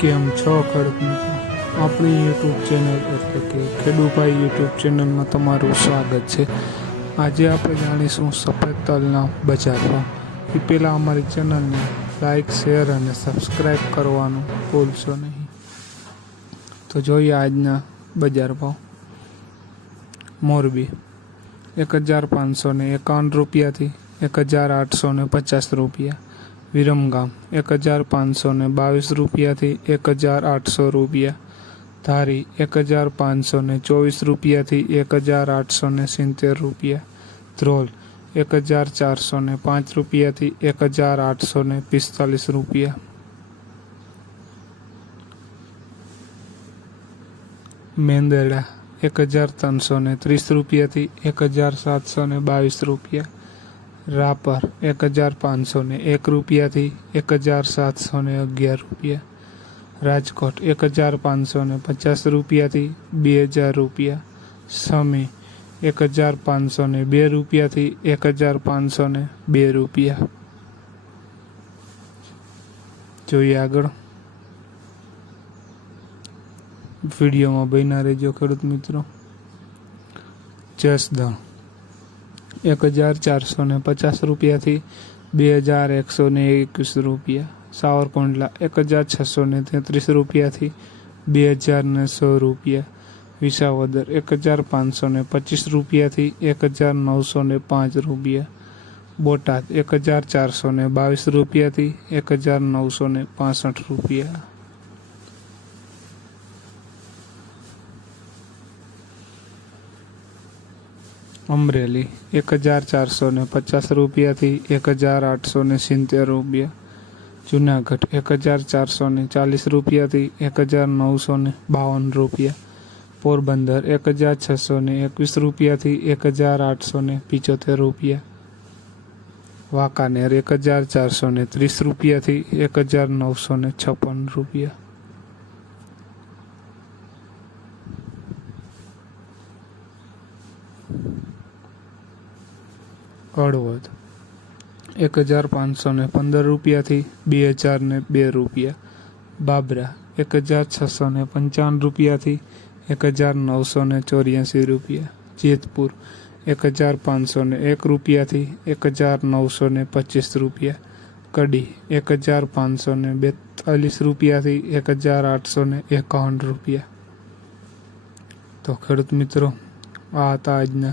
કેમ છો ખેડૂત મિત્રો આપણી યુટ્યુબ ચેનલ એટલે કે ખેડૂભાઈ યુટ્યુબ ચેનલમાં તમારું સ્વાગત છે. આજે આપણે જાણીશું સફેદ તલના બજારમાં. એ પહેલાં અમારી ચેનલને લાઇક શેર અને સબસ્ક્રાઈબ કરવાનું ભૂલશો નહીં. તો જોઈએ આજના બજાર ભાવ. મોરબી એક હજાર પાંચસો ને એકાવન રૂપિયાથી એક હજાર આઠસો ને પચાસ રૂપિયા. વિરમગામ, એક હજાર પાંચસો ને બાવીસ રૂપિયાથી એક હજાર આઠસો રૂપિયા. ધારી, એક હજાર પાંચસો ને ચોવીસ રૂપિયાથી એક હજાર આઠસો ને સિત્તેર રૂપિયા. ધ્રોલ, એક હજાર ચારસો ને પાંચ રૂપિયાથી એક હજાર આઠસો ને પિસ્તાલીસ રૂપિયા. મેંદરડા એક હજાર ત્રણસો ને ત્રીસ રૂપિયાથી એક હજાર સાતસો ને બાવીસ રૂપિયા. રાપર એક હજાર પાંચસો ને એક રૂપિયાથી એક હજાર સાતસો ને અગિયાર રૂપિયા. રાજકોટ એક હજાર પાંચસો ને પચાસ રૂપિયાથી બે હજાર રૂપિયા. સમી એક હજાર પાંચસો ને બે રૂપિયાથી એક હજાર પાંચસો ને બે રૂપિયા. જોઈએ આગળ. વિડીયોમાં બન્યા રહેજો ખેડૂત મિત્રો. જસદણ એક હજાર ચારસો ને પચાસ રૂપિયાથી બે હજાર એકસો ને એકવીસ રૂપિયા. સાવરકુંડલા એક હજાર છસો ને તેત્રીસ રૂપિયાથી બે હજાર ને સો રૂપિયા. વિસાવદર એક હજાર પાંચસો ને પચીસ રૂપિયાથી એક હજાર નવસો ને પાંચ રૂપિયા. બોટાદ એક હજાર ચારસો ને બાવીસ રૂપિયાથી એક હજાર નવસો ને પાસઠ રૂપિયા. અમરેલી, એક હજાર ચારસો ને પચાસ રૂપિયાથી એક હજાર આઠસો ને સિત્તેર રૂપિયા. જુનાગઢ, એક હજાર ચારસો ને ચાલીસ રૂપિયાથી એક હજાર નવસો ને બાવન રૂપિયા. પોરબંદર, એક હજાર છસો ને એકવીસ રૂપિયાથી એક હજાર આઠસો ને પિચોતેર રૂપિયા. વાંકાનેર, એક હજાર ચારસો ને ત્રીસ રૂપિયાથી એક હજાર નવસો ને છપ્પન રૂપિયા. હળવદ એક હજાર પાંચસો ને પંદર રૂપિયાથી બે હજાર ને બે રૂપિયા. બાબરા, એક હજાર છસો ને પંચાવન રૂપિયાથી એક હજાર નવસો ને ચોર્યાસી રૂપિયા. જેતપુર, એક હજાર પાંચસો ને એક રૂપિયાથી એક હજાર નવસો ને પચીસ રૂપિયા. કડી, એક હજાર પાંચસો ને બેતાલીસ રૂપિયાથી એક હજાર આઠસો ને એકાવન રૂપિયા. તો ખેડૂત મિત્રો, આ હતા આજના